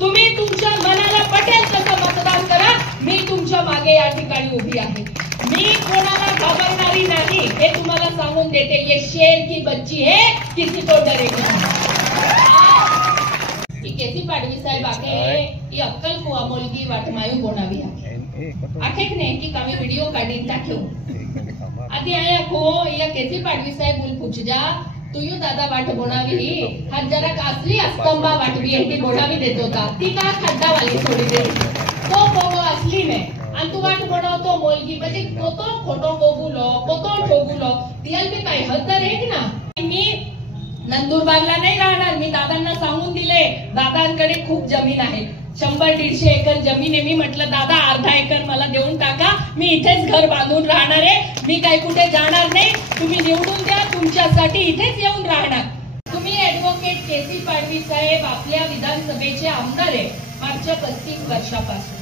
तुम्ही तुमच्या मनाला पटेल तसं मतदान करा. मी तुमच्या मागे या ठिकाणी उभी आहे. मी कोणाला घाबरणारी नाही हे तुम्हाला सांगून देते. ये शेर की बच्ची है, किसी को डरेगी नहीं. केसी पाडवी साहेब आखे ही अक्कल कुवा मुलगी वाटमायू बोनावी आखेक ने की कामी व्हिडिओ काढीन टाक्यो आधी आया खो या केसी पाडवी साहेब बोल पूछ जा तुयू दादा वाट बोनावी हा जरा असली अस्तंबा वाटवी आहे ती बोनावी देत होता ती का खड्डा वाली थोडी दे तो बोलो असली ने आणि तू वाट बनवतो मुलगी म्हणजे कोतो खोटो बोगुलो कोतो ठोगुलो तियाल बी काय हतर एक ना. मी नंदुरबारला नाही राहणार. मी दादांना सांगून दिले दादांकडे खूप जमीन आहे 100-150 एकर जमीन आहे. मी म्हटलं दादा अर्धा एकर मला देऊन टाका. मी इथेच घर बांधून राहणार आहे. मी काही कुठे जाणार नाही. तुम्ही निवडून द्या. तुमच्यासाठी इथेच येऊन राहणार. तुम्ही ऍडव्होकेट केसी पाडवी साहेब आपल्या विधानसभेचे आमदार आहे मागच्या 35 वर्षापासून.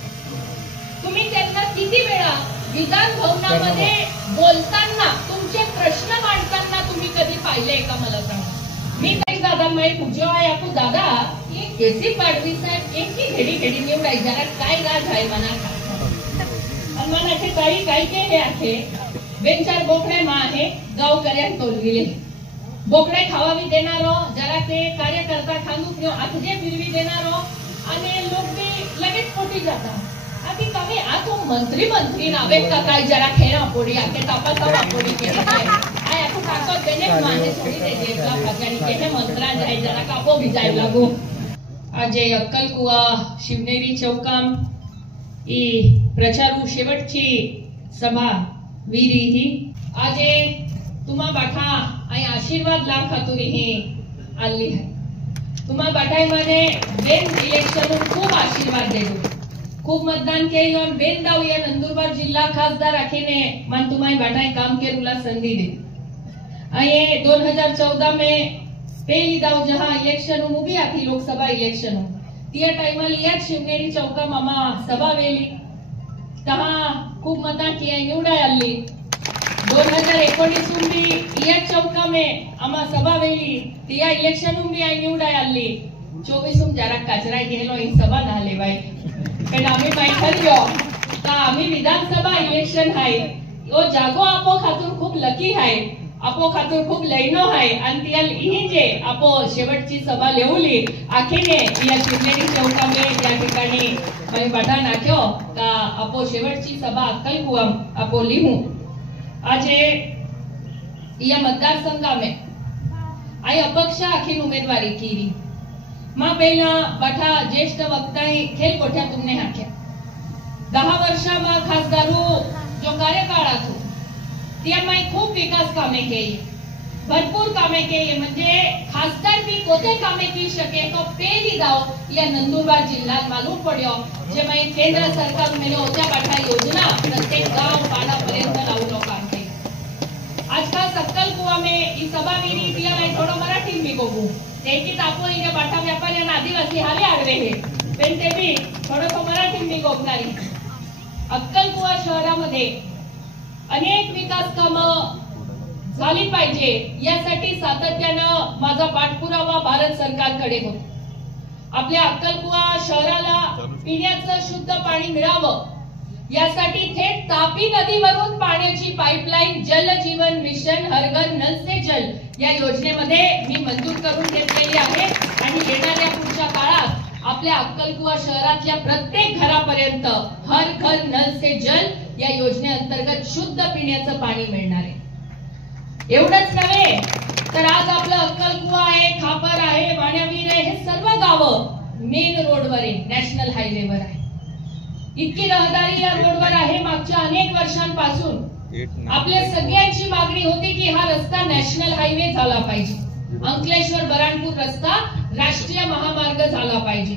तुम्ही त्यांना किती वेळा विधान भवनामध्ये बोलताना तुमचे प्रश्न मांडताना तुम्ही कधी पाहिले का मला सांगा. मी काही दादा मैं पूछो आया को दादा ये केसी पाडवी साहेब एक की घडी घडी निवडाय जरा काय राज आहे मना आणि मनाचे काही के हे आहे बेंचार बोकडे मा आहे गावकऱ्यान तोलविले बोकडे खावावी देणारो जरा ते कार्यकर्ता खांदू किंवा आतजे फिरवी देणारो आणि लोक बी लगेच पोटी जातात. आधी कमी आतो मंत्री नावे का काय जरा खेळा पोडी आके तापा पोडी केली आय आपको ताकत देने माने थोड़ी दे देगा भगवान के मंत्रा जाय जरा कापो भिजाय लागू. आज अक्कल कुवा शिवनेरी चौकाम ई प्रचारू शेवटची सभा वीरी ही आज तुम्हा बाठा आई आशीर्वाद लाख खातुरी ही आली है. तुम्हा बाठाई माने बेन इलेक्शन खूप आशीर्वाद देतो खूप मतदान केली और बेन दाव या नंदुरबार जिल्हा खासदार आखीने मन तुम्हारी बाठाई काम केरूला संधि दी. ये 2014 में पहली दाव जहां इलेक्शन उभी आखी लोकसभा इलेक्शन त्या टाइमला या शिवनेरी चौका मामा सभा वेली तहा खूप मता किया निवडाय आली. 2019 भी या चौका में आमा सभा वेली त्या इलेक्शन भी आई निवडाय आली. 24 जरा कचरा गेलो ही सभा ना लेवाय पण आम्ही माहित ठरलो का आम्ही विधानसभा इलेक्शन आहे ओ जागो आपो खातूर खूप लकी आहे आपो खातूर खूप लईनो आहे आणि तियाल ही जे आपो शेवटची सभा लेवली आखीने या शिवनेरी चौका में या ठिकाणी मैं बटा नाख्यो का आपो शेवटची सभा अक्कल कुवा आपो लिहू. आज या मतदारसंघा में आई अपक्ष आखीन उमेदवारी कीरी मां पहिला बठा ज्येष्ठ वक्ता खेल कोठ्या तुमने हाक्या 10 वर्षामा खासदारू जो कार्यकाळात त्यामुळे खूप विकास कामे केली भरपूर कामे केली म्हणजे खासदार बी कोते कामे की शके तो पहिली दाव या नंदुरबार जिल्ह्यात मालूम पड्यो जे मैं केंद्र सरकार मेले होत्या बाठा योजना प्रत्येक गाव पाडापर्यंत लावू लोकांचे. आज का अक्कल कुवा में ई सभा वीरी दिया मैं थोडो मराठी मी बघू तेकी तापो इने बाठा व्यापारी आणि आदिवासी हाले आडवे हे पण ते बी थोडो मराठी मी गोगणारी. अक्कल कुवा शहरामध्ये अनेक विकास कामं झाली पाहिजे यासाठी सातत्यानं माझा पाठपुरावा भारत सरकारकडे होतो. आपल्या अक्कलकुवा शहराला पिण्याचं शुद्ध पाणी मिळावं यासाठी थेट तापी नदीवरून पाण्याची पाईपलाईन जल जीवन मिशन हर घर नल से जल या योजनेमध्ये मी मंजूर करून घेतलेली आहे आणि येणाऱ्या पुढच्या काळात आपल्या अक्कलकुवा शहरातल्या प्रत्येक घरापर्यंत हर घर नल से जल या योजनेअंतर्गत शुद्ध पिण्याचं पाणी मिळणार आहे. एवढंच नव्हे तर आज आपलं अक्कलकुवा आहे खापर आहे वाण्यावीर आहे हे सर्व गावं मेन रोडवर आहे नॅशनल हायवेवर आहे. इतकी रहदारी या रोडवर आहे. मागच्या अनेक वर्षांपासून आपल्या सगळ्यांची मागणी होती की हा रस्ता नॅशनल हायवे झाला पाहिजे. अंकलेश्वर बराणपूर रस्ता राष्ट्रीय महामार्ग झाला पाहिजे.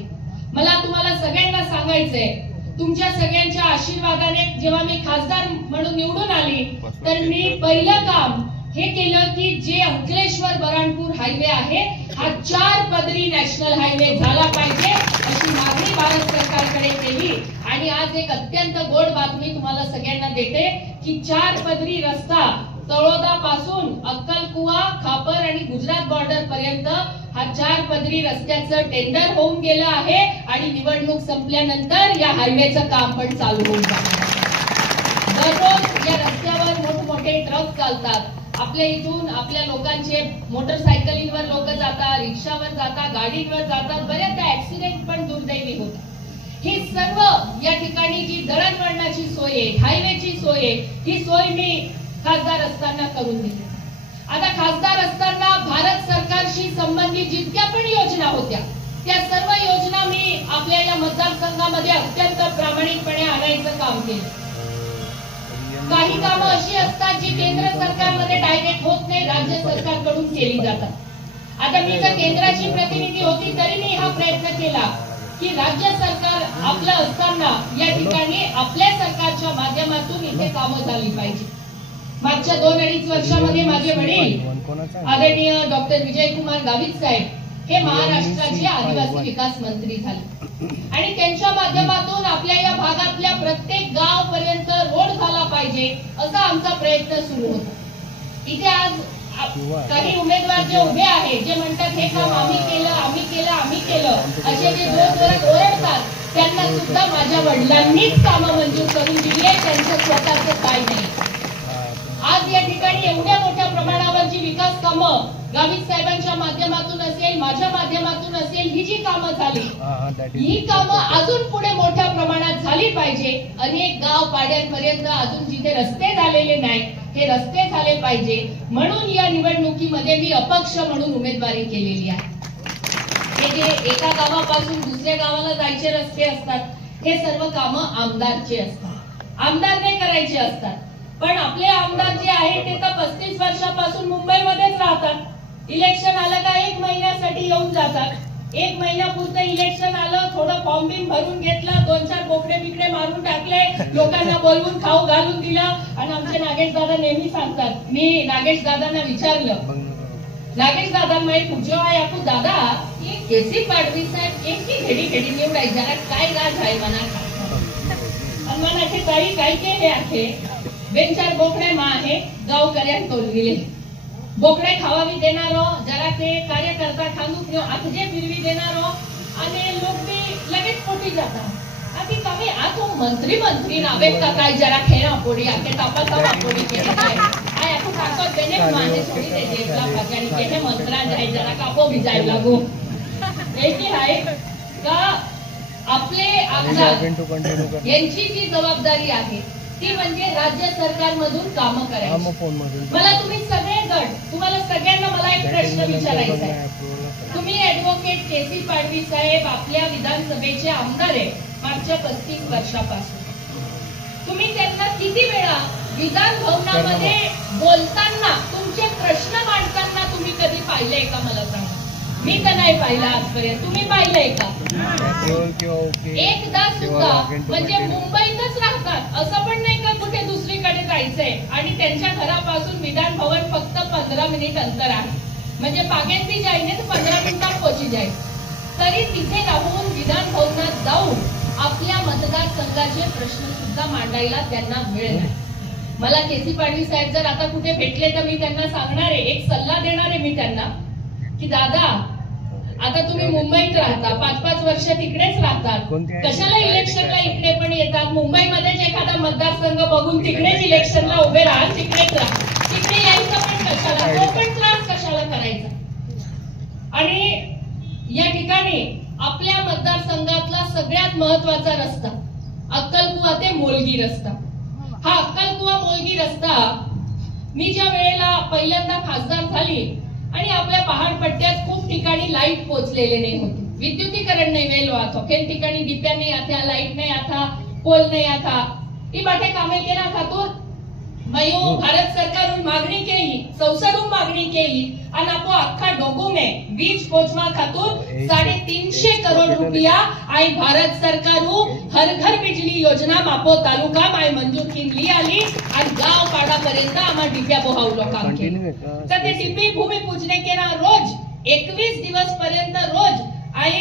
मला तुम्हाला सगळ्यांना सांगायचंय तुमच्या सगळ्यांच्या आशीर्वादाने जेव्हा मी खासदार म्हणून निवडून आली तर मी पहिलं काम हे केलं की जे अंकलेश्वर बराणपूर हायवे आहे हा 4 पदरी नॅशनल हायवे झाला पाहिजे अशी मागणी भारत सरकारकडे केली. आणि आज एक अत्यंत गोड बातमी तुम्हाला सगळ्यांना देते की 4 पदरी रस्ता तळोदा पासून अक्कलकुवा, खापर आणि गुजरात बॉर्डर पर्यंत हा 4 पदरी रस्त्याचं टेंडर होऊन गेलं आहे आणि निवडणूक संपल्यानंतर या हायवेचं काम पण चालू होऊन जाणार. दररोज या रस्त्यावर मोठमोठे ट्रक चालतात. आपल्या इथून आपल्या लोकांचे मोटरसायकलींवर लोक जातात, रिक्षावर जातात, गाडींवर जातात. बऱ्याचदा ऍक्सिडेंट पण दुर्दैवी होतात. ही सर्व या ठिकाणी जी दळणवळणाची सोय आहे, हायवेची सोय आहे, ही सोय मी खासदार असताना करून दिली. आता खासदार असताना भारत सरकारशी संबंधित जितक्या पण योजना होत्या त्या सर्व योजना मी आपल्या या मतदारसंघामध्ये अत्यंत प्रामाणिकपणे आणायचं काम केलं. काही कामं अशी असतात जी केंद्र सरकारमध्ये डायरेक्ट होत नाही, राज्य सरकारकडून केली जातात. आता मी जर केंद्राची प्रतिनिधी होती तरी मी हा प्रयत्न केला की राज्य सरकार आपलं असताना या ठिकाणी आपल्या सरकारच्या माध्यमातून इथे कामं झाली पाहिजे. मागच्या 2-2.5 वर्षामध्ये माझे वडील आदरणीय डॉक्टर विजयकुमार गावित साहेब हे महाराष्ट्राचे आदिवासी विकास मंत्री झाले आणि त्यांच्या माध्यमातून आपल्या या भागातल्या प्रत्येक गाव पर्यंत रोड झाला पाहिजे असा आमचा प्रयत्न सुरू होता. इथे आज काही उमेदवार जे उभे आहेत जे म्हणतात हे काम आम्ही केलं आम्ही केलं आम्ही केलं असे जे जोरजोरात ओरडतात त्यांना सुद्धा माझ्या वडिलांनीच कामं मंजूर करून दिली आहे, त्यांचं स्वतःचं काय नाही. आज या ठिकाणी एवढ्या मोठ्या प्रमाणावरची विकास कामं गावित साहेबांच्या माध्यमातून असेल, माझ्या माध्यमातून असेल, ही जी कामं झाली ही कामं अजून पुढे मोठ्या प्रमाणात झाली पाहिजे. अनेक गाव पाड्यांपर्यंत अजून जिथे रस्ते झालेले नाहीत हे रस्ते झाले पाहिजे. म्हणून या निवडणुकीमध्ये मी अपक्ष म्हणून उमेदवारी केलेली आहे. हे जे एका गावापासून दुसऱ्या गावाला जायचे रस्ते असतात हे सर्व कामं आमदारचे असतात, आमदारने करायचे असतात. पण आपले आमदार जे आहेत ते तर 35 वर्षापासून मुंबईमध्येच राहतात. इलेक्शन आलं का 1 महिन्यासाठी येऊन जातात. 1 महिन्यापुरतं इलेक्शन आलं, थोडं फॉर्म बिम भरून घेतलं, 2-4 बोकडे बिकडे मारून टाकले, लोकांना बोलवून खाऊ घालून दिलं. आणि आमचे नागेश दादा नेहमी सांगतात, मी नागेश दादांना विचारलं, नागेश दादा मैं पूछो आपको दादा ये केसी पाडवी साहेब एक घडी घडी निवडाय जरा काय राज आहे मना मनाचे ताई काय केले आहे 2-4 बोकडे मा आहे गावकऱ्यान तोलविले बोकडे खावावी देणारो जरा ते कार्यकर्ता खांदूक आखजे फिरवी देणारो आणि लोक बी लगेच पोटी जातात. आधी कमी आतो मंत्री नावे का काय जरा खेळा पोडी आके तापा तापा पोडी केले आय आपण ताकद देणे माने थोडी दे जेवला पाजानी केले मंत्रा जाय जरा कापो भी जाय लागो. एकी आहे का आपले आमदार यांची जी जबाबदारी आहे ती म्हणजे राज्य सरकारमधून कामं करायची. मला तुम्ही सगळे गट तुम्हाला सगळ्यांना मला एक प्रश्न विचारायचा आहे. तुम्ही ऍडव्होकेट केसी पाडवी साहेब आपल्या विधानसभेचे आमदार आहे मागच्या 35 वर्षापासून. तुम्ही त्यांना किती वेळा विधान भवनामध्ये बोलताना तुमचे प्रश्न मांडताना तुम्ही कधी पाहिलंय का मला सांगा. मी तर नाही पाहिलं आजपर्यंत. तुम्ही पाहिलंय का एकदा सुद्धा. म्हणजे मुंबईतच राहतात असं पण नाही का कुठे दुसरीकडे जायचंय आणि त्यांच्या घरापासून विधान भवन फक्त 15 मिनिट अंतर आहे. म्हणजे पागेंती जायने तर 15 मिनिटात पोहोची जाईल. तरी तिथे राहून विधान भवनात जाऊन आपल्या मतदारसंघाचे प्रश्न सुद्धा मांडायला त्यांना वेळ नाही. मला केसी पाडवी साहेब जर आता कुठे भेटले तर मी त्यांना सांगणार आहे, एक सल्ला देणार आहे मी त्यांना की दादा आता तुम्ही मुंबईत राहता 5-5 वर्ष तिकडेच राहतात कशाला इलेक्शनला इकडे पण येतात. मुंबईमध्येच एखादा मतदारसंघ बघून तिकडेच इलेक्शनला उभे राहा, तिकडेच राहा. तिकडे यायचं पण कशाला, तो पण त्रास कशाला करायचा. आणि या ठिकाणी आपल्या मतदारसंघातला सगळ्यात महत्वाचा रस्ता अक्कलकुवा ते मोलगी रस्ता. हा अक्कलकुवा मोलगी रस्ता मी ज्या वेळेला पहिल्यांदा खासदार झाली आणि आपल्या पहाडपट्ट्यात खूप ठिकाणी लाईट पोहोचलेले नाही होते, विद्युतीकरण नहीं वेलो आथो केन ठिकाणी डिप्या नहीं आथा, लाईट नहीं आथा, पोल नहीं आथा. ई बाटे कामे केना खातूर मयो भारत सरकार मागणी केली, संसदून मागणी केली आणि आपो अख्खा डोगू में बीज पोचवा खातूर 350 करोड़ रुपया आई भारत सरकार हर घर बिजली योजना मापो तालुका माय मंजूर केली आली आणि गाव पाडापर्यंत आम्हा डिप्या पोहावलो काम केलं. तर ते डिप्पी भूमी पूजने केना रोज 21 दिवस पर्यंत रोज आई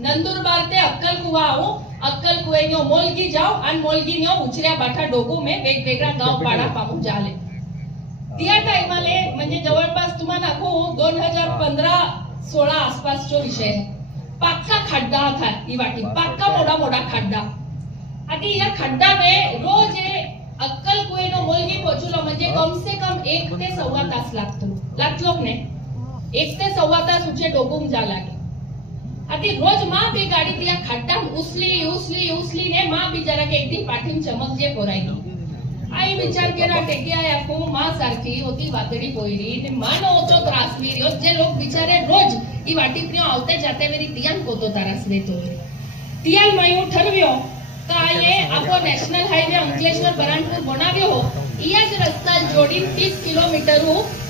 नंदुरबार ते अक्कलकुवा आऊ, अक्कलकुवेनो मोलगी जाओ आणि मोलगीनो उचऱ्या बाठा डोगू में वेगवेगळा गाव पाडा पाहू जाले. त्या टाइमाले म्हणजे जवळपास तुम्हाला दाखवू 2015-16 आसपासचो विषय पक्का खड्डा था ई वाटी पक्का मोड़ा मोड़ा खड्डा आती या खड्डा में रोज अक्कल कुए नो मोलगी पोचुलो म्हणजे कम से कम 1 ते 1.25 तास लागतलो ने 1 ते 1.25 तास उचे डोकूम जा लागे आती रोज मां बी गाडी त्या खड्डा उसली ने मां बी जरा के एक दिन पाठीम चमक जे पोरायली आई विचार केला टेकी आया को मां सारखी होती वातडी पोयली ने मानो होतो त्रासवी रो जे लोक बिचारे रोज ई वाटी प्रियो आवते जाते मेरी तियान कोतो त्रासवे तो तियान मायू ठरव्यो का ये आपो नेशनल हाईवे अंकलेश्वर बरानपुर बनाव्यो हो इया ज रस्ता जोडीन 30 किलोमीटर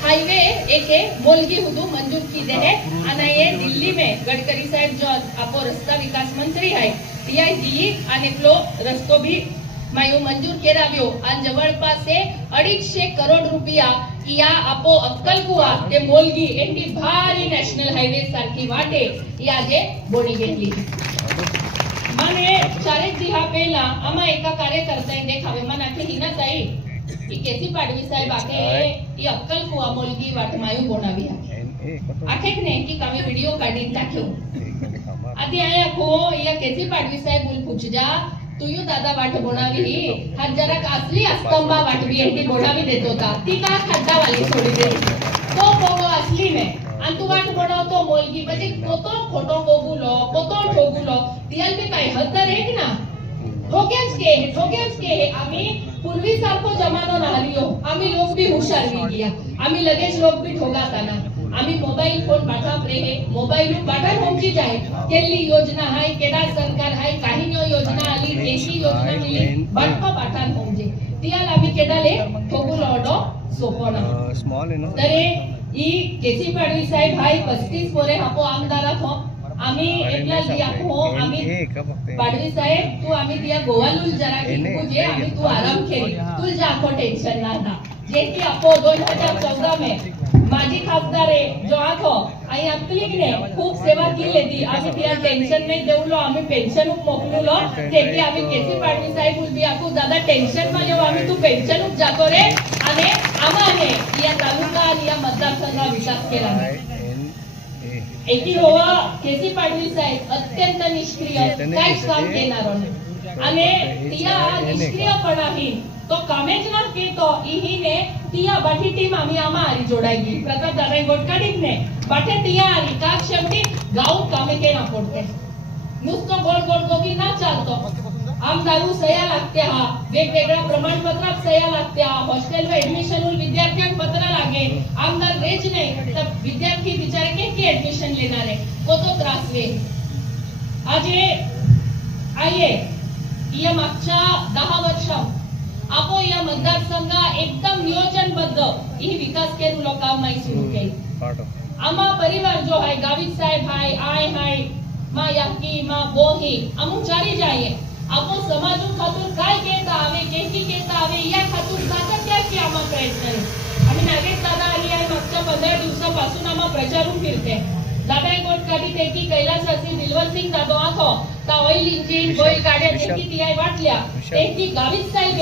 हाईवे एके मोलगी हुदू मंजूर कीधे है आणि ये दिल्ली में गडकरी साहेब जो आपो रस्ता विकास मंत्री है तिया दिल्ली आणि प्लो रस्तो भी मायू मंजूर केराव्यो आणि जवळपास 250 करोड रुपया या आपो अक्कलकुआ ते मोलगी एंडी भारी नॅशनल हायवे सारखी वाटे या जे बोनी घेतली माने 4 दिहा पहिला आमा एका कार्यकर्त्याने देखावे मना के हिना ताई ई केसी पाडवी साहेब आके ई अक्कलकुआ मोलगी वाट मायू बोनावी आखे ने की कामे व्हिडिओ काढीन टाक्यो आधी आया को या केसी पाडवी साहेब बोल पूछ जा तुयू दादा वाट बोनावी हा जरा असली अस्तंबा वाटवी एंटी बोनावी देत होता ती का खड्डा वाली सोडी दे तो बोगो असली ने आणि तू वाट बनवतो मोलगी म्हणजे कोतो फोटो बोगुलो कोतो ठोगुलो तियाल बी काय हतर एक ना ठोकेच के आम्ही पूर्वी सारखो जमानो नाहलियो आम्ही लोक बी हुशार वी गया आम्ही लगेच लोक बी ठोगाता ना आम्ही मोबाईल फोन पाठा प्रे मोबाईल पाठा होमची जाय केली योजना हाय केदा सरकार हाय काही नो योजना आली देशी योजना मिली बाटपा पाठान होमजे तियाल आम्ही केदाले ठोगुलो ओडो सोपोना स्मॉल है ना तरे ई केसी पाडवी साहेब हाय 35 पोरे हापो आमदारा हो आम्ही एकला लिया हो आम्ही पाडवी साहेब तू आम्ही दिया गोवालूल जरा की तुझे आम्ही तू आराम केली तुल जाको टेंशन ना था जे की आपो 2014 में माजी खासदार जो आखो आई अक्कलिक ने खूप सेवा केली ती आम्ही तिया टेंशन नाही देऊलो आम्ही पेन्शन मोकलुलो ते की आम्ही केसी पाडवी साहेब बोलबी आको दादा टेंशन मा येऊ आम्ही तू पेन्शन जातो रे आणि आम्हाने या तालुका आणि या मतदारसंघा विकास केला एकी होवा केसी पाडवी साहेब अत्यंत निष्क्रिय काहीच काम केणार आणि तिया निष्क्रियपणाही तो कामेज ना के तो इहीने तिया बाठी टीम आम्ही आमा आरी जोडायली प्रताप दादा गोटकाडीत ने बाटे तिया आरी का शेवटी गाव कामे के ना पडते नुसतं गोड गोड गोगी ना चालतो आमदारू सह्या लागते हा वेगवेगळ्या प्रमाणपत्रात सह्या लागते हॉस्टेल व ऍडमिशन विद्यार्थ्यांना पत्र लागे आमदार रेच नाही तर विद्यार्थी बिचारे के ऍडमिशन लेणार आहे कोतो त्रास वे आजे आये या मागच्या 10 वर्षां आपो या मतदारसंघा एकदम नियोजनबद्ध ही विकास केलेलो काम माई सुरू केली आमा परिवार जो है गावित साहेब हाय आय हाय मा याकी मा बोही अमु चारी जाये आपो समाजू खातूर काय केता आवे केकी केता आवे या खातूर सातत्याची आमा प्रयत्न आम्ही नागेश दादा आणि या मागच्या 15 दिवसापासून आमा प्रचारून फिरते दादा गोट काढी ते की कैलासवासी दिलवंत सिंग दादो आखो ता ऑइल इंजिन बैल गाड्या देखी तियाय वाटल्या ते की गावित साहेब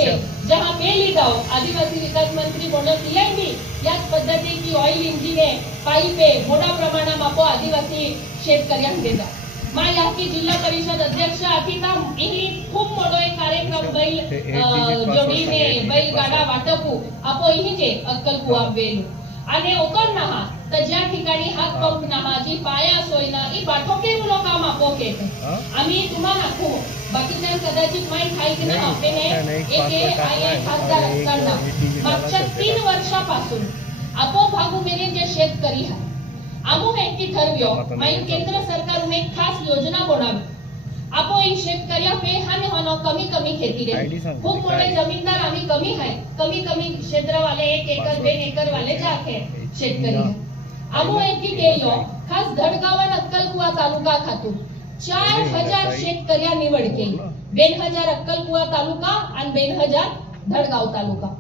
जहां पेली जाओ आदिवासी विकास मंत्री बोलो तियाय भी याच पद्धती की ऑइल इंजिन है पाइप है मोठा प्रमाणात आपो आदिवासी शेतकऱ्यांना देता मा याकी जिल्हा परिषद अध्यक्ष आखिता ही खूप मोठो एक कार्यक्रम बैल जोडीने बैल गाडा वाटपू आपो इहीचे अक्कलकुआ वेलू आणि ओकन नहा तर ज्या ठिकाणी हात पंप नहा जी पाया सोयना ही बाठोके लोक काम आपो केते आम्ही तुम्हाला खूप बाकीच्या कदाचित माहित आहे की ना आपले एक आय खासदार असताना मागच्या 3 वर्षापासून आपो भागू मेरे जे शेतकरी आहे आमो एकटी ठरव्यो माई केंद्र सरकार एक खास योजना बनावी आपो इन शेतकऱ्या पे हाने होनो कमी कमी खेती रे खूप मोठे जमीनदार आम्ही कमी आहे कमी क्षेत्र वाले 1 एकर 2 एकर वाले जाके शेतकरी आमो एकटी केलो खास धडगावन अक्कलकुआ तालुका खातून 4000 शेतकऱ्या निवड केली 2000 अक्कलकुआ तालुका आणि 2000 धडगाव तालुका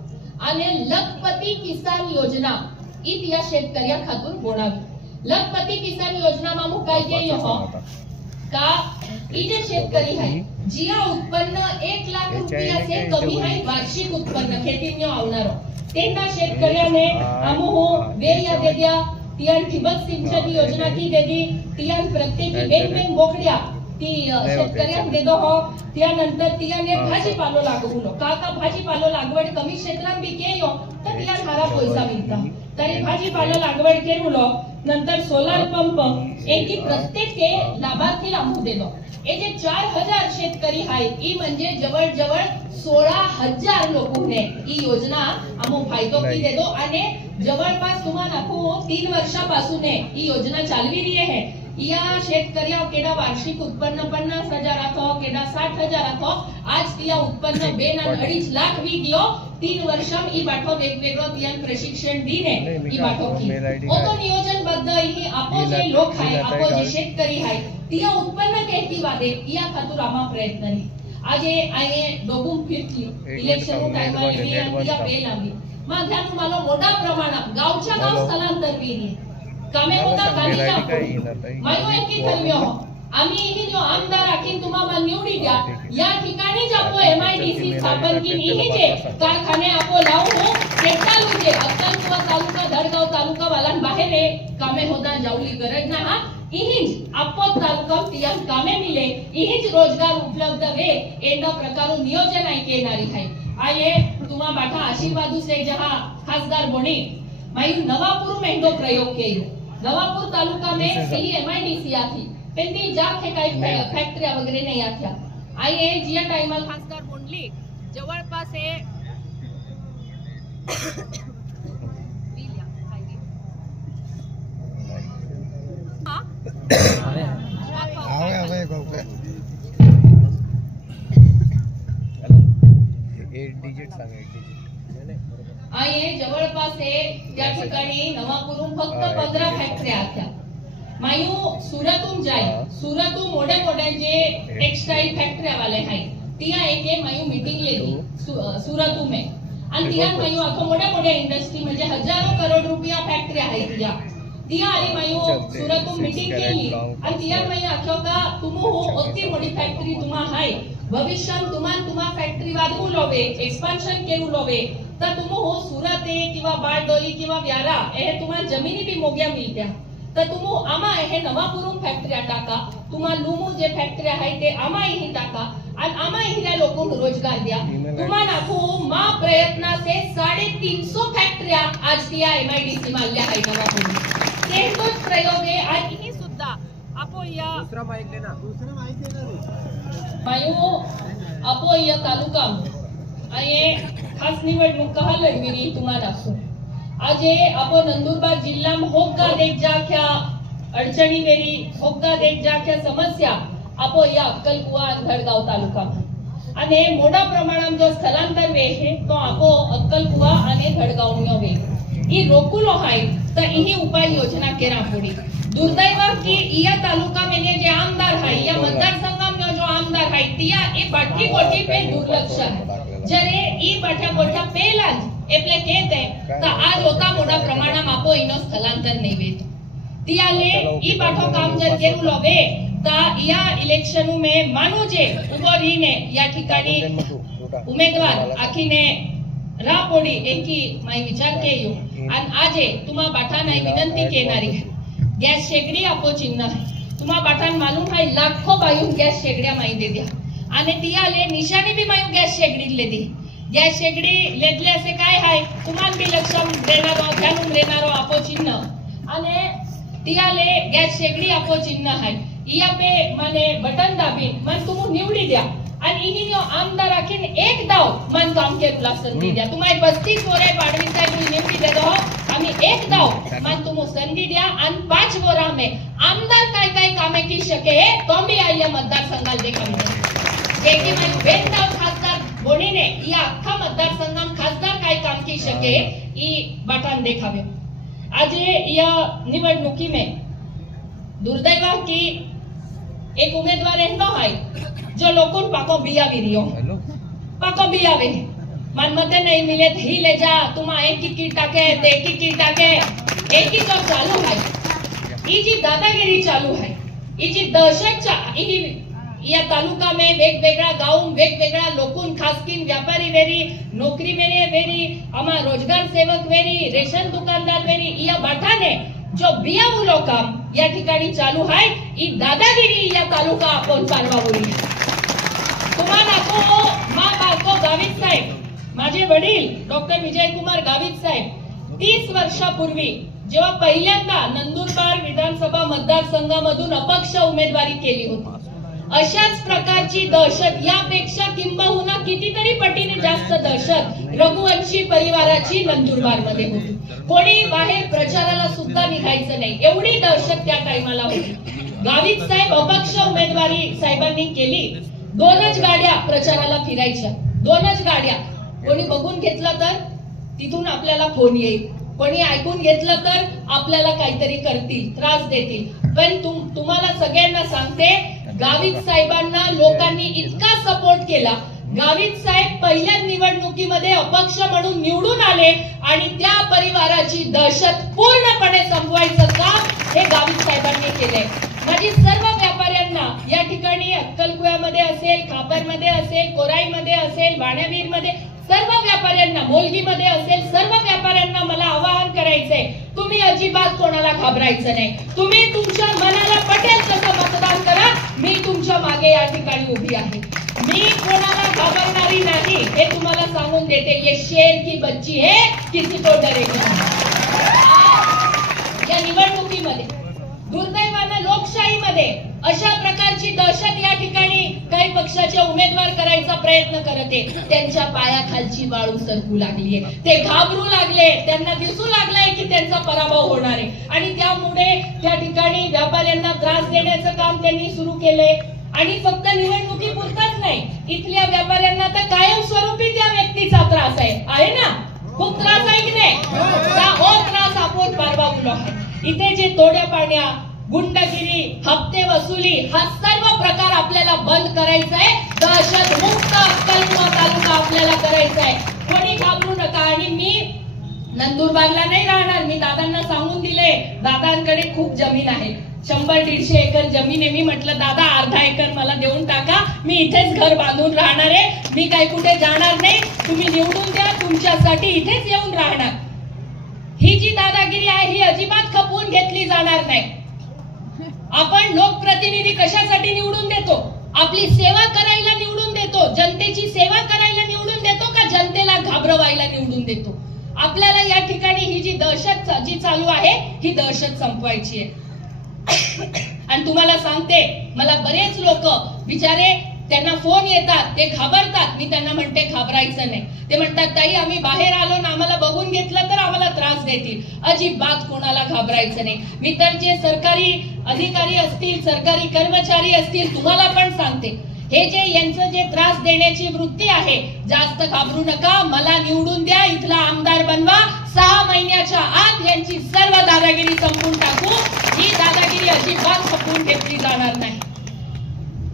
आणि लखपती किसान योजना इत या शेतकऱ्या खातून बनावी लखपती किसान योजना मामू काय केली हो का इजे शेतकरी है जिया उत्पन्न 1 लाख रुपया से कमी है वार्षिक उत्पन्न खेती में आवनारो तेन्ना शेतकऱ्याने आमो वेया दे दिया तियान ठिबक सिंचन योजना की दे दी तियान प्रत्येकी वेग बोकड्या ती शेतकऱ्यांक देदो हो त्यानंतर तियाने भाजीपालो लागवलो का भाजीपालो लागवड कमी क्षेत्रात बी केयो तर तियान हारा पैसा मिळता तरी भाजीपालो लागवड केलो नंतर सोलार पंप एकी प्रत्येक लाभार्थी आमू देलो ए जे 4000 शेतकरी हाय ई म्हणजे जवळ 16,000 लोकोने ई योजना आमो फायदो की देदो आणि जवळपास तुम्हाला 3 वर्षापासून ई योजना चालवी रही है या शेतकऱ्या केडा वार्षिक उत्पन्न 50,000 आथो केडा 60,000 आथो आज तिया उत्पन्न 2 आणि 2.5 लाख वी गयो 3 वर्षां ई बाठो वेगवेगळो तियान प्रशिक्षण दीने ई बाठो की ओतो नियोजनबद्ध ही आपो जे लोक हाय आपो जे शेतकरी हाय तिया उत्पन्न केती वादे या खातूर आमा प्रयत्न नी आजे आये डोगुम फिरतली इलेक्शन टाइमला तिया बेल आमी माध्यानु मालो मोठा प्रमाणात गावच्या गाव स्थलांतर वीरी कामे होता कालीचा मायो एकी ठरव्यो आम्ही ही जो आमदार आखीन तुम्हाला निवडी द्या या ठिकाणी आपो एमआयडीसी स्थापन की ही जे कारखाने आपो लावू हो ते चालू जे अक्कलकुवा तालुका धडगाव तालुका वालान बाहेर कामे होता जाऊली गरज ना हा इहिज आपो तालुका तिया कामे मिले इहिज रोजगार उपलब्ध वे एंडा प्रकारो नियोजन आई केनारी है आये तुम्हा बाठा आशीर्वादू से जहां खासदार बोणी मायू नवापुर में दो प्रयोग किए नवापुर तालुका में सी एमआईडीसी आथी पेंती जाके काही फॅक्टरी वगैरे नाही आथ्या आये जिया टाइमल खासदार बोंडली जवळपास हे आवे गोके 8 डिजिट सांग 8 डिजिट आये जवळपास हे त्या ठिकाणी नवापुरून फक्त 15 फॅक्टरी आथ्या मायू सुरतून जाय सुरतू मोठे मोठे जे टेक्सटाइल फॅक्टरी वाले हाय तिया एक मायू मीटिंग लेली सुरतू में आणि तिया मायू आखो मोठे इंडस्ट्री म्हणजे हजारो करोड रुपया फॅक्टरी आहे तिया आली मायू सुरतून मीटिंग केली आणि तिया मायू आखो का तुमो हो ओती मोठी फॅक्टरी तुम्हा हाय भविष्यात तुम्हा फॅक्टरी वाढवू लोवे एक्सपान्शन करू लोवे तर तुमो हो सुरत किंवा बारडोली किंवा व्यारा हे तुम्हा जमिनी बी मोग्या मिळत्या तर तुमो आमा हे नवापुरून फॅक्टरी टाका तुम्हा लुमू जे फॅक्टरी आहे ते आमा ही टाका आणि आमा हिऱ्या लोकून रोजगार द्या तुम्हा नाखो मा प्रयत्न से 350 फॅक्टरीया आज तिया एमआयडीसी माल्ल्या आहे नवापुरून तेतोच प्रयोग आहे आणि ही सुद्धा आपो या दुसरा माइक लेना मायू आपो या तालुका आये खास निवडणूक कहा लढविली तुम्हाला आजे आपो नंदुरबार जिल्हा होग्गा देख जाख्या अडचणी वेरी होग्गा देख जाख्या समस्या आपो या अक्कलकुवा धडगाव तालुका आणि मोठा प्रमाणात जो स्थलांतर वे है तो आपो अक्कलकुवा आणि धडगाव नो वे ई रोकुलो हाय तर ही उपाय योजना केरा पडी दुर्दैव की इया तालुका में जे आमदार हाय या मतदारसंघ में जो आमदार हाय तिया ए बाटली कोठी पे दुर्लक्ष है जरे ई बाठा कोठा पेलाज એટલે કહેતે તો આજ હોતા મોટા પ્રમાણમાં આપો એનો સ્થળાંતર નહીં વેત तियाले ई बाठो काम जर केरू लोवे ता या इलेक्शन में मानू जे उभो रहीने या ठिकाणी उमेदवार आखीने रापोडी एकी माई विचार केयो आणि आजे तुम्हा बाठाना विनंती केनारी गॅस शेगडी आपो चिन्ह है तुम्हा बाठान मालूम है लाखो बायू गॅस शेगड्या माई दे दिया आणि तियाले निशाणी भी मायू गॅस शेगडी ले दी गॅस शेगडी लेतले असे काय हाय तुम्हाला बी लक्ष देणारो ध्यान देणारो आपो चिन्ह आणि तियाले गॅस शेगडी आपो चिन्ह हाय इया पे माने बटन दाबी मन तुम निवडी द्या आणि ही जो आमदार आखीन एक दाव मन काम के संधी द्या तुम्हाला 35 वरे पाडवी साहेब निवडी दे दो आम्ही एक दाव मन तुम संधी द्या आणि 5 वरा में आमदार काय काय कामे की शके तो भी आया मतदार संघाल देखावी एकी मन बेनदाव खासदार बोणीने या अख्खा मतदारसंघात खासदार काय काम की शके ई बाटान देखावे आजे या निवडणुकी में दुर्दैव की एक उमेदवार एनो हाय जो लोकोन पाको बिया विरियो पाको बिया वे मन मते नहीं मिले ही ले जा तुमा एक की टाके ते की टाके एक ही तो चालू है ई जी दादागिरी चालू है ई जी दहशत चा ई या तालुका में वेगवेगळा गाँव वेगवेगळा लोकून खासकीन व्यापारी वेरी नौकरी में वेरी आमा रोजगार सेवक वेरी रेशन दुकानदार वेरी या बाठाने जो बियामुलो काम या ठिकाणी चालू आहे ही दादागिरी या तालुका आपण चालवावी. तुम्हाला को मा बाको गावित साहेब माझे वडील डॉक्टर विजयकुमार गावित साहेब 30 वर्षापूर्वी जेव्हा पहिल्यांदा नंदुरबार विधानसभा मतदारसंघामधून अपक्ष उमेदवारी केली होती, अशाच प्रकारची दहशत यापेक्षा किंबहुना कितीतरी पटीने जास्त दहशत रघुवंशी परिवाराची नंदुरबार मध्ये होती. कोणी बाहेर प्रचाराला सुद्धा निघायचं नाही, एवढी दहशत त्या टाइमाला होती. गावित साहेब अपक्ष उमेदवारी साहेबांनी केली. 2च गाड्या प्रचाराला फिरायच्या, 2च गाड्या. कोणी बघून घेतलं तर तिथून आपल्याला फोन येईल, कोणी ऐकून घेतलं तर आपल्याला काहीतरी करतील, त्रास देतील. पण तुम्हाला सगळ्यांना सांगते, गावित साहेबांना लोकांनी इतका सपोर्ट केला. गावित साहेब पहिल्या निवडणुकीमध्ये अपक्ष म्हणून निवडून आले आणि त्या परिवाराची दहशत पूर्णपणे संपवायचं काम हे गावित साहेबांनी केलंय. माझी सर्व व्यापाऱ्यांना या ठिकाणी अक्कलकुव्यामध्ये असेल, खापरमध्ये असेल, कोराईमध्ये असेल, वाण्यावीरमध्ये सर्व व्यापाऱ्यांना, मोलगीमध्ये असेल, सर्व व्यापाऱ्यांना मला आवाहन करायचंय, तुम्ही अजिबात कोणाला घाबरायचं नाही. तुम्ही तुमच्या मनाला पटेल तसं मतदान करा. मी तुमच्या मागे या ठिकाणी उभी आहे. मी कोणाला घाबरणारी नाही हे तुम्हाला सांगून देते. ये शेर की बच्ची है, किसी को डरेगी. या निवडणुकीमध्ये दुर्दैवानं लोकशाहीमध्ये अशा प्रकारची दहशत या ठिकाणी काही पक्षाचे उमेदवार करायचा प्रयत्न करते. त्यांच्या पायाखालची वाळू सरकू लागलीये, ते घाबरू लागले, त्यांना दिसू लागलंय की त्यांचा पराभव होणार आहे आणि त्यामुळे त्या ठिकाणी व्यापाऱ्यांना त्रास देण्याचं काम त्यांनी सुरू केलंय. आणि फक्त निवडणुकी पुरताच नाही, इथल्या व्यापाऱ्यांना तर कायमस्वरूपी त्या व्यक्तीचा त्रास आहे ना. खूप त्रास आहे की नाही? त्रास आपण परवावलो आहे. इथे जे तोड्या पाड्या, गुंडगिरी, हप्ते वसुली हा सर्व प्रकार आपल्याला बंद करायचा आहे. दहशत मुक्त अक्कलकुवा तालुका आपल्याला करायचा आहे. कोणी घाबरू नका. आणि मी नंदुरबारला नाही राहणार. मी दादांना सांगून दिले, दादांकडे खूप जमीन आहे, 100-150 एकर जमीन आहे. मी म्हटलं दादा अर्धा एकर मला देऊन टाका, मी इथेच घर बांधून राहणार आहे, मी काही कुठे जाणार नाही, तुम्ही निवडून द्या, तुमच्यासाठी इथेच येऊन राहणार. ही जी दादागिरी आहे ही अजिबात खपवून घेतली जाणार नाही. आपण लोकप्रतिनिधी कशासाठी निवडून देतो? आपली सेवा करायला निवडून देतो, जनतेची सेवा करायला निवडून देतो का जनतेला घाबरवायला निवडून देतो? आपल्याला या ठिकाणी ही जी दहशत जी चालू आहे ही दहशत संपवायची आहे. आणि तुम्हाला सांगते, मला बरेच लोक बिचारे त्यांना फोन येतात, ते घाबरतात. मी त्यांना म्हणते घाबरायचं नाही. ते म्हणतात ताई आम्ही बाहेर आलो ना, आम्हाला बघून घेतलं तर आम्हाला त्रास देतील. अजिबात कोणाला घाबरायचं नाही. मी तर जे सरकारी अधिकारी असतील, सरकारी कर्मचारी असतील, तुम्हाला पण सांगते, हे जे यांचं जे त्रास देण्याची वृत्ती आहे, जास्त घाबरू नका. मला निवडून द्या, इथला आमदार बनवा, 6 महिन्याच्या आत यांची सर्व दादागिरी संपून टाकू. ही दादागिरी अजिबात खपवून घेतली जाणार नाही.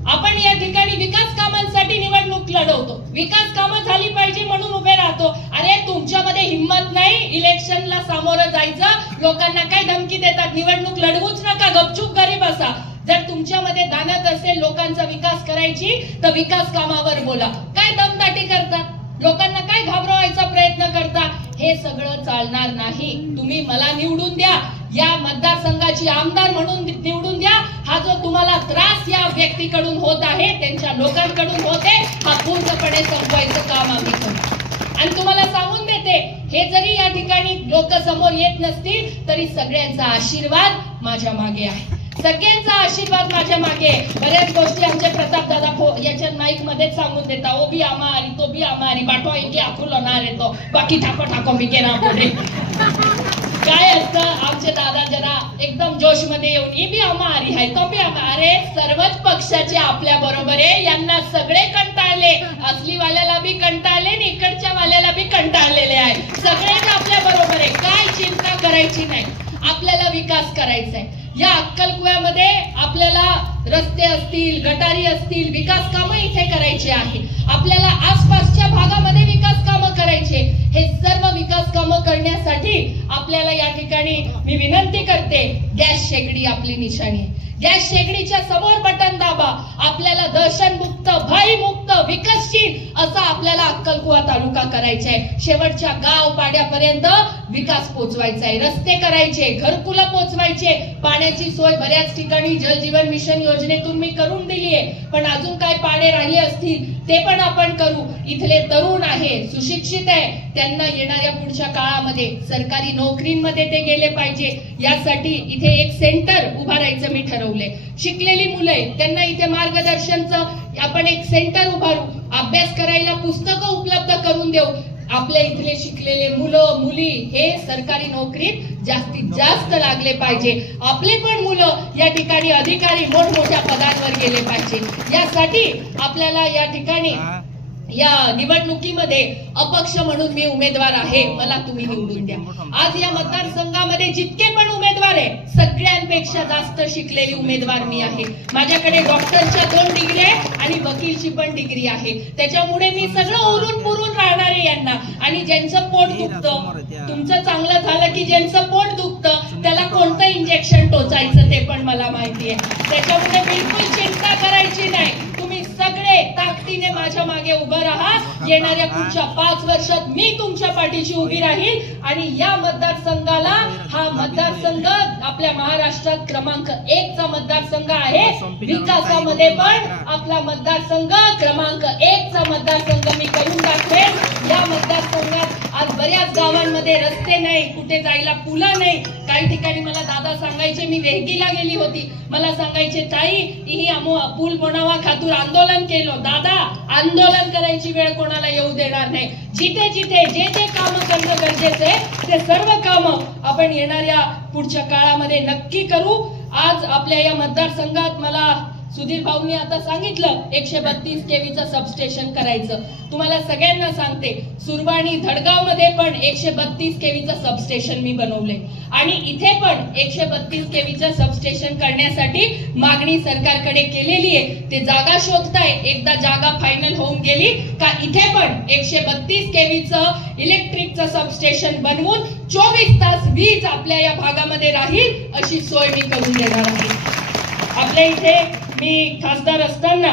आपण या ठिकाणी विकास कामांसाठी निवडणूक लढवतो, विकास कामं झाली पाहिजे म्हणून उभे राहतो. अरे तुमच्यामध्ये हिंमत नाही इलेक्शनला सामोरं जायचं, लोकांना काय धमकी देतात, निवडणूक लढवूच नका, गपचूप घरी बसा. जर तुमच्यामध्ये दानत असेल लोकांचा विकास करायची तर विकास कामावर बोला. काय दमदाटी करता, लोकांना काय घाबरवायचा प्रयत्न करता, हे सगळं चालणार नाही. तुम्ही मला निवडून द्या, या मतदारसंघाची आमदार म्हणून निवडून द्या. हा जो तुम्हाला त्रास या व्यक्तीकडून होत आहे, त्यांच्या लोकांकडून होते, हा पूर्णपणे संपवायचं काम आम्ही करू. आणि तुम्हाला सांगून देते, हे जरी या ठिकाणी लोक समोर येत नसतील तरी सगळ्यांचा आशीर्वाद माझ्या मागे आहे, सगळ्यांचा आशीर्वाद माझ्या मागे. बऱ्याच गोष्टी आमचे प्रताप दादा याच्या माईक मध्येच सांगून देता, ओ भी आमारी तो भी आमारी बाटवा इके आखू लणार येतो बाकी ठाको ठाको मी केला पुढे. काय असतं, आमचे दादा जरा एकदम जोश मध्ये येऊन ही भी आमारी आहे तो भी अरे सर्वच पक्षाचे आपल्या बरोबर आहे. यांना सगळे कंटाळले, असली वाल्याला बी कंटाळले आणि इकडच्या वाल्याला बी कंटाळलेले आहे. सगळेच आपल्या बरोबर आहे, काय चिंता करायची नाही. आपल्याला विकास करायचा आहे. या अक्कलकुव्यामध्ये आपल्याला रस्ते असतील, गटारी असतील, विकास कामं इथे करायचे आहे. आपल्याला आसपासच्या भागामध्ये विकास कामं करायचे. हे सर्व विकास कामं करण्यासाठी आपल्याला या ठिकाणी मी विनंती करते, गॅस शेगडी आपली निशाणी. गॅस शेगडीच्या समोर बटन दाबा. आपल्याला दहशतमुक्त, भयमुक्त, विकसशील असा आपल्याला अक्कलकुवा तालुका करायचा आहे. शेवटच्या गाव पाड्यापर्यंत विकास पोहोचवायचा आहे. रस्ते करायचे, घरकुलं पोहोचवायचे, पाण्याची सोय बऱ्याच ठिकाणी जल जीवन मिशन योजनेतून मी करून दिली आहे, पण अजून काय पाडे राहिले असतील ते पण आपण करू. इथले तरुण आहे, सुशिक्षित आहे, त्यांना येणाऱ्या पुढच्या काळामध्ये सरकारी नोकरीमध्ये ते गेले पाहिजे. यासाठी इथे एक सेंटर उभारायचं मी ठरवले. शिकलेली मुलं आहेत, त्यांना इथे मार्गदर्शनचं आपण एक सेंटर उभारू. अभ्यास करायला पुस्तकं उपलब्ध करून देऊ. आपल्या इथले शिकलेले मुलं मुली हे सरकारी नोकरीत जास्तीत जास्त लागले पाहिजे. आपले पण मुलं या ठिकाणी अधिकारी मोठमोठ्या पदांवर गेले पाहिजे. यासाठी आपल्याला या ठिकाणी या निवडणुकीमध्ये अपक्ष म्हणून मी उमेदवार आहे, मला तुम्ही निवडून द्या. आज या मतदारसंघामध्ये जितके पण उमेदवार आहे सगळ्यांपेक्षा जास्त शिकलेली उमेदवार मी आहे. माझ्याकडे डॉक्टरच्या 2 डिग्री आहे आणि वकीलची पण डिग्री आहे. त्याच्यामुळे मी सगळं उरून पुरून राहणार आहे यांना. आणि ज्यांचं पोट दुखतं, तुमचं चांगलं झालं की ज्यांचं पोट दुखतं त्याला कोणतं इंजेक्शन टोचायचं ते पण मला माहिती आहे. त्याच्यामुळे बिलकुल चिंता करायची नाही. तुम्ही सगळे ताकदीने माझ्या मागे उभं राहा. येणाऱ्या पुढच्या 5 वर्षात मी तुमच्या पाठीशी उभी राहील. आणि या मतदारसंघाला, हा मतदारसंघ आपल्या महाराष्ट्रात क्रमांक 1 चा मतदारसंघ आहे. विकासामध्ये पण आपला मतदारसंघ क्रमांक 1 चा मतदारसंघ मी करून दाखवेन. या मतदारसंघात आज बऱ्याच गावांमध्ये रस्ते नाही, कुठे जायला पुलं नाही. काही ठिकाणी मला दादा सांगायचे, मी वेहगीला गेली होती, मला सांगायचे ताई ही पूल बनावा खातूर आंदोलन केलं. दादा, आंदोलन करायची वेळ कोणाला येऊ देणार नाही. जिथे जिथे जे जे काम करणं गरजेचं आहे ते सर्व कामं आपण येणाऱ्या पुढच्या काळामध्ये नक्की करू. आज आपल्या या मतदारसंघात मला सुधीर भाऊंनी आता सांगितलं 132 केव्हीचं सबस्टेशन करायचं. तुम्हाला सगळ्यांना सांगते, सुरवाणी धडगाव मध्ये पण 132 केव्हीचं सबस्टेशन मी बनवले. आणि इथे पण 132 केव्हीचं सबस्टेशन करण्यासाठी मागणी सरकारकडे केलेली आहे. ते जागा शोधताय. एकदा जागा फायनल होऊन गेली का इथे पण 132 केव्हीचं इलेक्ट्रिकचं सबस्टेशन बनवून 24 तास वीज आपल्या या भागामध्ये राहील अशी सोय मी करून देणार आहे. आपल्या इथे मी खासदार असताना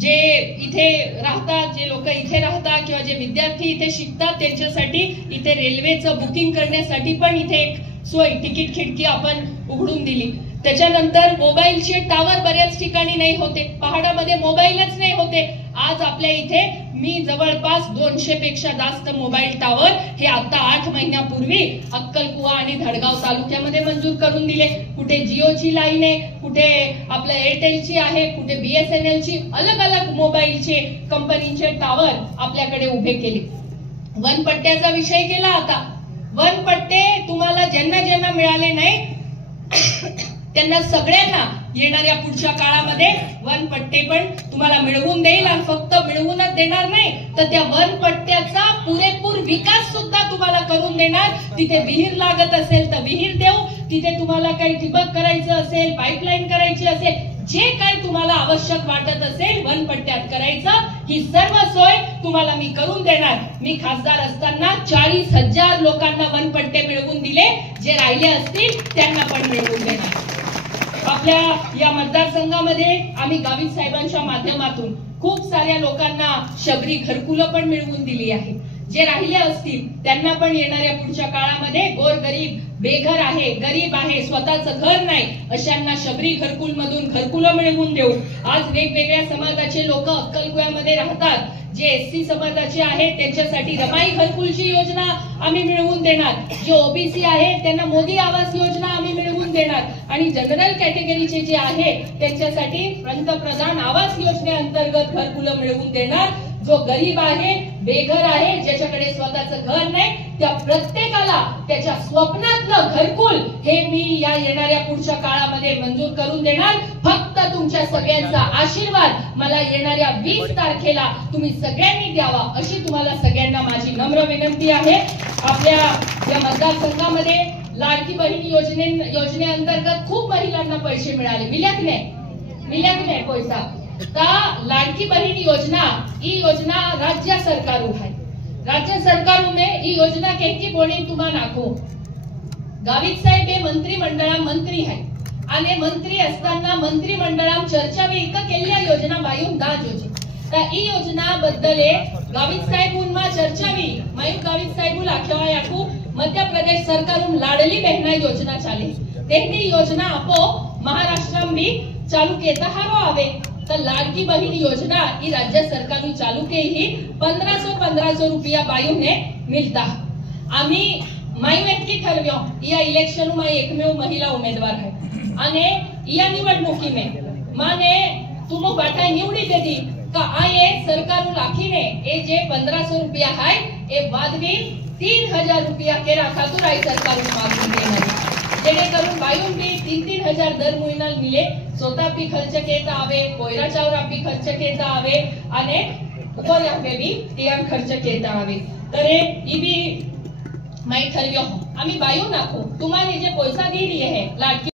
जे इथे राहतात, जे लोक इथे राहतात किंवा जे विद्यार्थी इथे शिकतात त्यांच्यासाठी इथे रेल्वेचं बुकिंग करण्यासाठी पण इथे एक सोय, तिकीट खिडकी आपण उघडून दिली. त्याच्यानंतर मोबाईलचे टावर बऱ्याच ठिकाणी नाही होते, पहाडामध्ये मोबाईलच नाही होते. आज आपल्या इथे मी जवळपास 200 पेक्षा जास्त मोबाईल टावर हे आता 8 महिन्यापूर्वी अक्कलकुवा आणि धडगाव तालुक्यामध्ये मंजूर करून दिले. कुठे जिओची लाईन आहे, कुठे आपलं एअरटेलची आहे, कुठे BSNLची, अलग अलग मोबाईलचे कंपनीचे टावर आपल्याकडे उभे केले. वनपट्ट्याचा विषय केला. आता वनपट्टे तुम्हाला ज्यांना ज्यांना मिळाले नाही त्यांना सगळ्यांना येणाऱ्या पुढच्या काळामध्ये वनपट्टे पण तुम्हाला मिळवून देईल. आणि फक्त मिळवूनच देणार नाही तर त्या वनपट्ट्याचा पुरेपूर विकास सुद्धा तुम्हाला करून देणार. तिथे विहीर लागत असेल तर विहीर देऊ, तिथे तुम्हाला काही ठिबक करायचं असेल, पाईपलाईन करायची असेल, जे काही तुम्हाला आवश्यक वाटत असेल वनपट्ट्यात करायचं, ही सर्व सोय तुम्हाला मी करून देणार. मी खासदार असताना 40,000 लोकांना वनपट्टे मिळवून दिले. जे राहिले असतील त्यांना पण मिळवून देणार. आपल्या या मतदारसंघामध्ये आम्ही गावित साहेबांच्या माध्यमातून खूप साऱ्या लोकांना शबरी घरकुलं पण मिळवून दिली आहे. जे राहिले असतील त्यांना पण येणाऱ्या पुढच्या काळामध्ये गोरगरीब, बेघर आहे, गरीब आहे, स्वतःचं घर नाही, अशांना शबरी घरकुल मधून घरकुलं मिळवून देऊ. आज वेगवेगळ्या समाजाचे लोक अक्कलकुव्यामध्ये राहतात. जे SC समाजाचे आहेत त्यांच्यासाठी रमाई घरकुलची योजना आम्ही मिळवून देणार. जे OBC आहे त्यांना मोदी आवास योजना आम्ही मिळवून देणार. आणि जनरल कॅटेगरीचे जे आहे त्यांच्यासाठी पंतप्रधान आवास योजनेअंतर्गत घरकुलं मिळवून देणार. जो गरीब आहे, बेघर आहे, ज्याच्याकडे स्वतःचं घर नाही, त्या प्रत्येकाला त्याच्या स्वप्नातलं घरकुल हे मी या येणाऱ्या पुढच्या काळामध्ये मंजूर करून देणार. फक्त तुमच्या सगळ्यांचा आशीर्वाद मला येणाऱ्या 20 तारखेला तुम्ही सगळ्यांनी द्यावा अशी तुम्हाला सगळ्यांना माझी नम्र विनंती आहे. आपल्या या मतदारसंघामध्ये लाडकी बहीण योजनेअंतर्गत खूप महिलांना पैसे मिळाले. मिळत नाही पैसा. लाडकी बहन योजना ई योजना राज्य सरकार है. राज्य सरकार में ई योजना कहती बोली तुम्हारा नाखो. गावित साहेब हे मंत्रिमंडळा मंत्री है. आणि मंत्री असताना मंत्रिमंडळात चर्चा बी इतकं केल्या योजना बायून दाज योजना तर ही योजना बद्दले गावित साहेब उन्मा चर्चा बी मायू गावित साहेब लाखेवा याकू मध्य प्रदेश सरकारून लाडली बहना योजना चाले तेहनी योजना आपो महाराष्ट्र में चालू केता हारो आवे तर लाडकी बहीण योजना ही राज्य सरकार चालू के ही 1500 रुपया बायू ने मिलता आम्ही मायू इतकी ठरव्यो या इलेक्शन में एकमेव महिला उमेदवार है आणि या निवडणुकी में माने तुम बाटा निवडी देती का आये सरकार लाखीने ए जे 1500 रुपया है ए वादवी 3000 रुपया के राखा तो राय सरकार मागून देणार जेणेकरून बायून बी 3-3 दर महिन्याला मिले स्वतः बी खर्च केता आवे कोयरा चावरा बी खर्च केता आवे आणि कोया पे बी तिया खर्च केता आवे तर ई बी माई ठरव्यो आम्ही बायू नाखो तुम्हाला जे पैसा दी रही है लाडकी